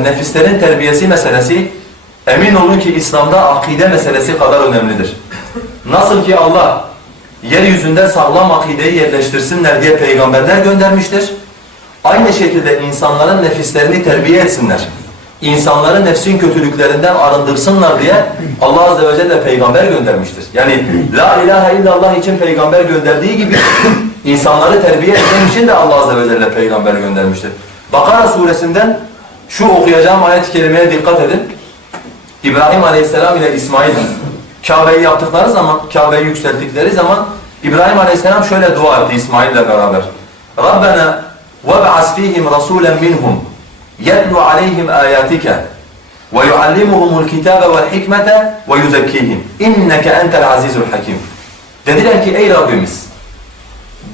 Nefislerin terbiyesi meselesi emin olun ki İslam'da akide meselesi kadar önemlidir. Nasıl ki Allah yeryüzünde sağlam akideyi yerleştirsinler diye peygamberler göndermiştir. Aynı şekilde insanların nefislerini terbiye etsinler. İnsanları nefsin kötülüklerinden arındırsınlar diye Allah Azze ve Celle peygamber göndermiştir. Yani La ilahe illallah için peygamber gönderdiği gibi insanları terbiye etmek için de Allah Azze ve Celle peygamber göndermiştir. Bakara suresinden şu okuyacağım ayet-i kerimeye dikkat edin. İbrahim Aleyhisselam ile İsmail Kabe'yi yaptıkları zaman, Kabe'yi yükselttikleri zaman İbrahim Aleyhisselam şöyle dua etti İsmail ile beraber. Rabbena وَبْعَثْ ف۪يهِمْ رَسُولًا مِنْهُمْ يَتْلُ عَلَيْهِمْ آيَاتِكَ وَيُعَلِّمُهُمُ الْكِتَابَ وَالْحِكْمَةَ وَيُزَكِّيهِمْ اِنَّكَ اَنْتَ الْعَز۪يزُ الْحَكِيمُ Dediler ki ey Rabbimiz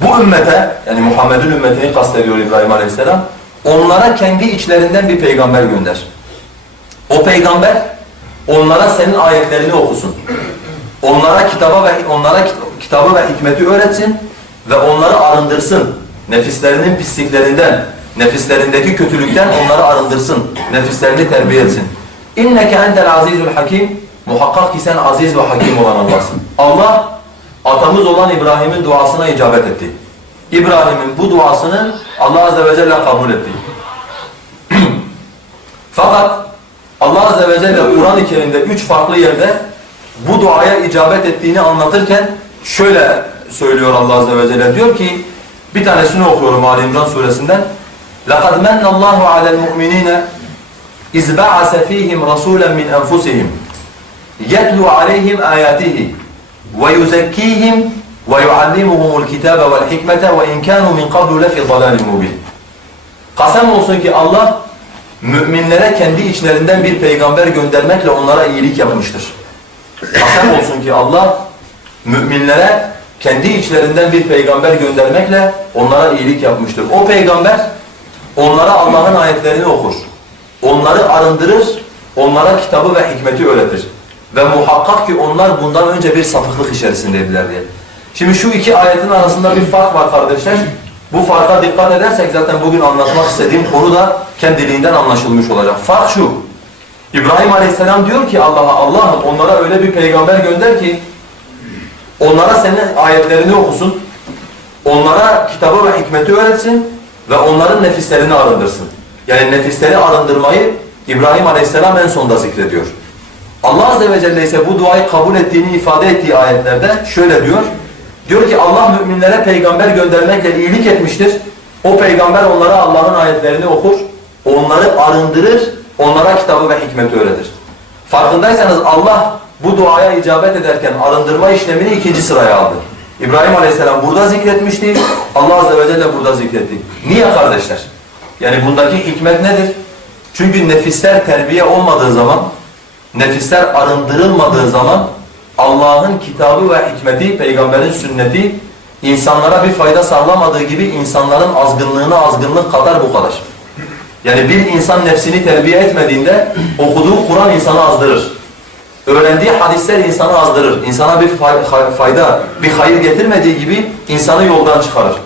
bu ümmete yani Muhammed'in ümmetini kastediyor İbrahim Aleyhisselam onlara kendi içlerinden bir peygamber gönder. O peygamber onlara senin ayetlerini okusun. Onlara kitaba ve onlara kit- kitabı ve hikmeti öğretsin ve onları arındırsın. Nefislerinin pisliklerinden, nefislerindeki kötülükten onları arındırsın. Nefislerini terbiye etsin. İnneke entel azizul hakim. Muhakkak ki sen aziz ve hakim olan Allah'sın. Allah atamız olan İbrahim'in duasına icabet etti. İbrahim'in bu duasını Allah azze ve celle kabul etti. Fakat Allah Azze ve Celle Kur'an-ı Kerim'de üç farklı yerde bu duaya icabet ettiğini anlatırken şöyle söylüyor Allah Azze ve Celle. Diyor ki bir tanesini okuyorum Ali İmran suresinden. لَقَدْ مَنَّ اللّٰهُ عَلَى الْمُؤْمِنِينَ اِذْ بَعَثَ ف۪يهِمْ رَسُولًا مِنْ أَنْفُسِهِمْ يَتْلُوا عَلَيْهِمْ آيَاتِهِ وَيُزَكِّيهِمْ وَيُعَلِّمُهُمُ الْكِتَابَ وَالْحِكْمَةَ وَاِنْ كَانُوا مِنْ قَبْلُ لَفِي ضَلَالٍ مُبِينٍ Kasem olsun ki Allah müminlere kendi içlerinden bir peygamber göndermekle onlara iyilik yapmıştır. Kasem olsun ki Allah müminlere kendi içlerinden bir peygamber göndermekle onlara iyilik yapmıştır. O peygamber onlara Allah'ın ayetlerini okur. Onları arındırır, onlara kitabı ve hikmeti öğretir. Ve muhakkak ki onlar bundan önce bir sapıklık içerisindeydiler diye. Şimdi şu iki ayetin arasında bir fark var kardeşler. Bu farka dikkat edersek zaten bugün anlatmak istediğim konu da kendiliğinden anlaşılmış olacak. Fark şu. İbrahim Aleyhisselam diyor ki Allah'a Allah'ım onlara öyle bir peygamber gönder ki onlara senin ayetlerini okusun. Onlara kitabı ve hikmeti öğretsin ve onların nefislerini arındırsın. Yani nefisleri arındırmayı İbrahim Aleyhisselam en sonda zikrediyor. Allah Azze ve Celle ise bu duayı kabul ettiğini ifade ettiği ayetlerde şöyle diyor. Diyor ki Allah müminlere peygamber göndermekle iyilik etmiştir. O peygamber onlara Allah'ın ayetlerini okur, onları arındırır, onlara kitabı ve hikmeti öğretir. Farkındaysanız Allah bu duaya icabet ederken arındırma işlemini ikinci sıraya aldı. İbrahim Aleyhisselam burada zikretmişti, Allah Azze ve Celle burada zikretti. Niye kardeşler? Yani bundaki hikmet nedir? Çünkü nefisler terbiye olmadığı zaman, nefisler arındırılmadığı zaman Allah'ın kitabı ve hikmeti, peygamberin sünneti insanlara bir fayda sağlamadığı gibi insanların azgınlığına azgınlık kadar bu kadar. Yani bir insan nefsini terbiye etmediğinde okuduğu Kur'an insanı azdırır. Öğrendiği hadisler insanı azdırır. İnsana bir fay- fayda, bir hayır getirmediği gibi insanı yoldan çıkarır.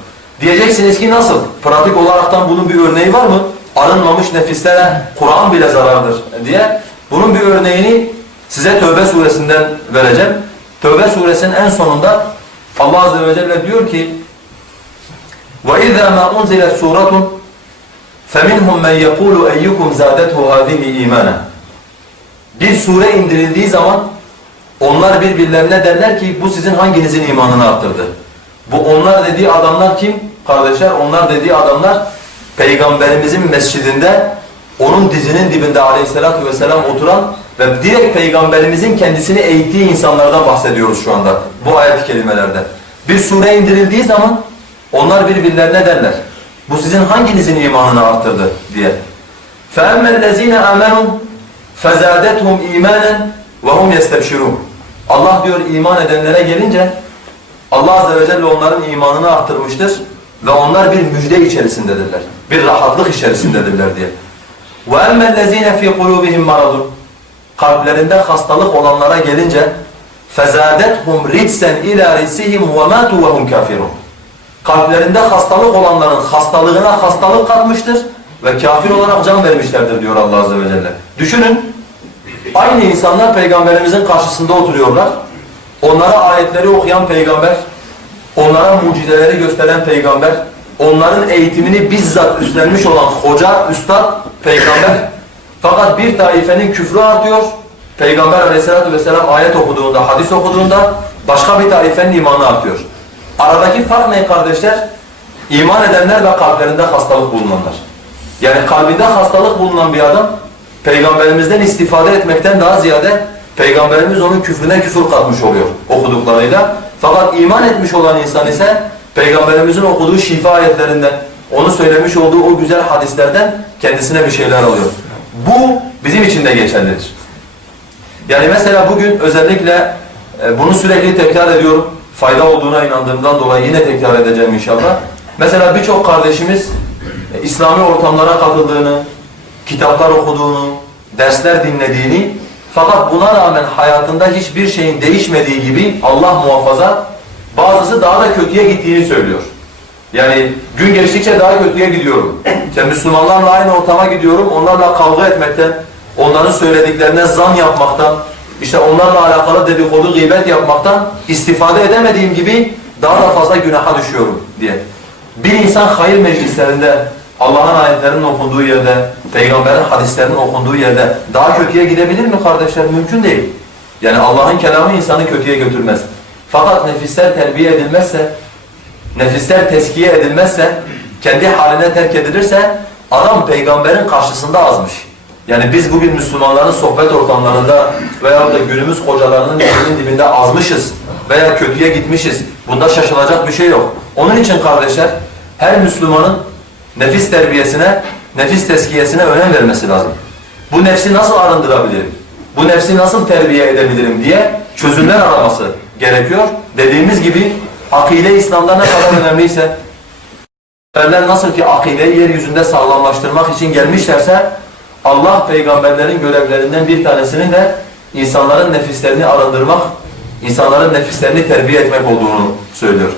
Diyeceksiniz ki nasıl? Pratik olaraktan bunun bir örneği var mı? Arınmamış nefislere Kur'an bile zarardır diye. Bunun bir örneğini size Tövbe suresinden vereceğim. Tövbe suresinin en sonunda Allah Azze ve Celle diyor ki وَإِذَا مَا أُنْزِلَتْ سُورَةٌ فَمِنْهُمْ مَنْ يَقُولُ اَيُّكُمْ زَادَتْهُ هَذِهِ اِيمَانًا Bir sure indirildiği zaman onlar birbirlerine derler ki bu sizin hanginizin imanını arttırdı? Bu onlar dediği adamlar kim? Kardeşler onlar dediği adamlar Peygamberimizin mescidinde onun dizinin dibinde aleyhissalatü vesselam oturan ve direkt Peygamberimizin kendisini eğittiği insanlardan bahsediyoruz şu anda bu ayet-i kerimelerde. Bir sure indirildiği zaman onlar birbirlerine derler. Bu sizin hanginizin imanını arttırdı diye. فَأَمَّا الَّذ۪ينَ آمَنُوا فَزَادَتْهُمْ اِيمَانًا وَهُمْ يَسْتَبْشِرُونَ Allah diyor iman edenlere gelince Allah Azze ve Celle onların imanını arttırmıştır ve onlar bir müjde içerisindedirler. Bir rahatlık içerisindedirler diye. وَأَمَّا الَّذ۪ينَ فِي قُلُوبِهِمْ مَرَضٌ Kalplerinde hastalık olanlara gelince فَزَادَتْهُمْ رِجْسًا اِلَى رِسِهِمْ وَمَاتُوا وَهُمْ كَافِرُونَ Kalplerinde hastalık olanların hastalığına hastalık katmıştır ve kafir olarak can vermişlerdir diyor Allah Azze ve Celle. Düşünün, aynı insanlar peygamberimizin karşısında oturuyorlar. Onlara ayetleri okuyan peygamber, onlara mucizeleri gösteren peygamber, onların eğitimini bizzat üstlenmiş olan hoca, üstad, peygamber. Fakat bir taifenin küfrü artıyor. Peygamber aleyhissalatü vesselam ayet okuduğunda, hadis okuduğunda başka bir taifenin imanı artıyor. Aradaki fark ne kardeşler? İman edenler ve kalplerinde hastalık bulunanlar. Yani kalbinde hastalık bulunan bir adam peygamberimizden istifade etmekten daha ziyade peygamberimiz onun küfrüne küfür katmış oluyor okuduklarıyla. Fakat iman etmiş olan insan ise peygamberimizin okuduğu şifa ayetlerinden, onu söylemiş olduğu o güzel hadislerden kendisine bir şeyler alıyor. Bu bizim için de geçerlidir. Yani mesela bugün özellikle e, bunu sürekli tekrar ediyorum. Fayda olduğuna inandığımdan dolayı yine tekrar edeceğim inşallah. Mesela birçok kardeşimiz e, İslami ortamlara katıldığını, kitaplar okuduğunu, dersler dinlediğini fakat buna rağmen hayatında hiçbir şeyin değişmediği gibi Allah muhafaza bazısı daha da kötüye gittiğini söylüyor. Yani gün geçtikçe daha kötüye gidiyorum. İşte Müslümanlarla aynı ortama gidiyorum, onlarla kavga etmekten, onların söylediklerine zan yapmaktan, işte onlarla alakalı dedikodu, gıybet yapmaktan istifade edemediğim gibi daha da fazla günaha düşüyorum diye. Bir insan hayır meclislerinde, Allah'ın ayetlerinin okunduğu yerde, Peygamberin hadislerinin okunduğu yerde daha kötüye gidebilir mi kardeşler? Mümkün değil. Yani Allah'ın kelamı insanı kötüye götürmez. Fakat nefisler terbiye edilmezse, nefisler teskiye edilmezse, kendi haline terk edilirse adam peygamberin karşısında azmış. Yani biz bugün Müslümanların sohbet ortamlarında veya da günümüz hocalarının elinin dibinde azmışız veya kötüye gitmişiz. Bunda şaşılacak bir şey yok. Onun için kardeşler her Müslümanın nefis terbiyesine, nefis teskiyesine önem vermesi lazım. Bu nefsi nasıl arındırabilirim? Bu nefsi nasıl terbiye edebilirim diye çözümler araması gerekiyor. Dediğimiz gibi akide İslam'da ne kadar önemliyse Peygamberler nasıl ki akideyi yeryüzünde sağlamlaştırmak için gelmişlerse Allah peygamberlerin görevlerinden bir tanesinin de insanların nefislerini arındırmak, insanların nefislerini terbiye etmek olduğunu söylüyor.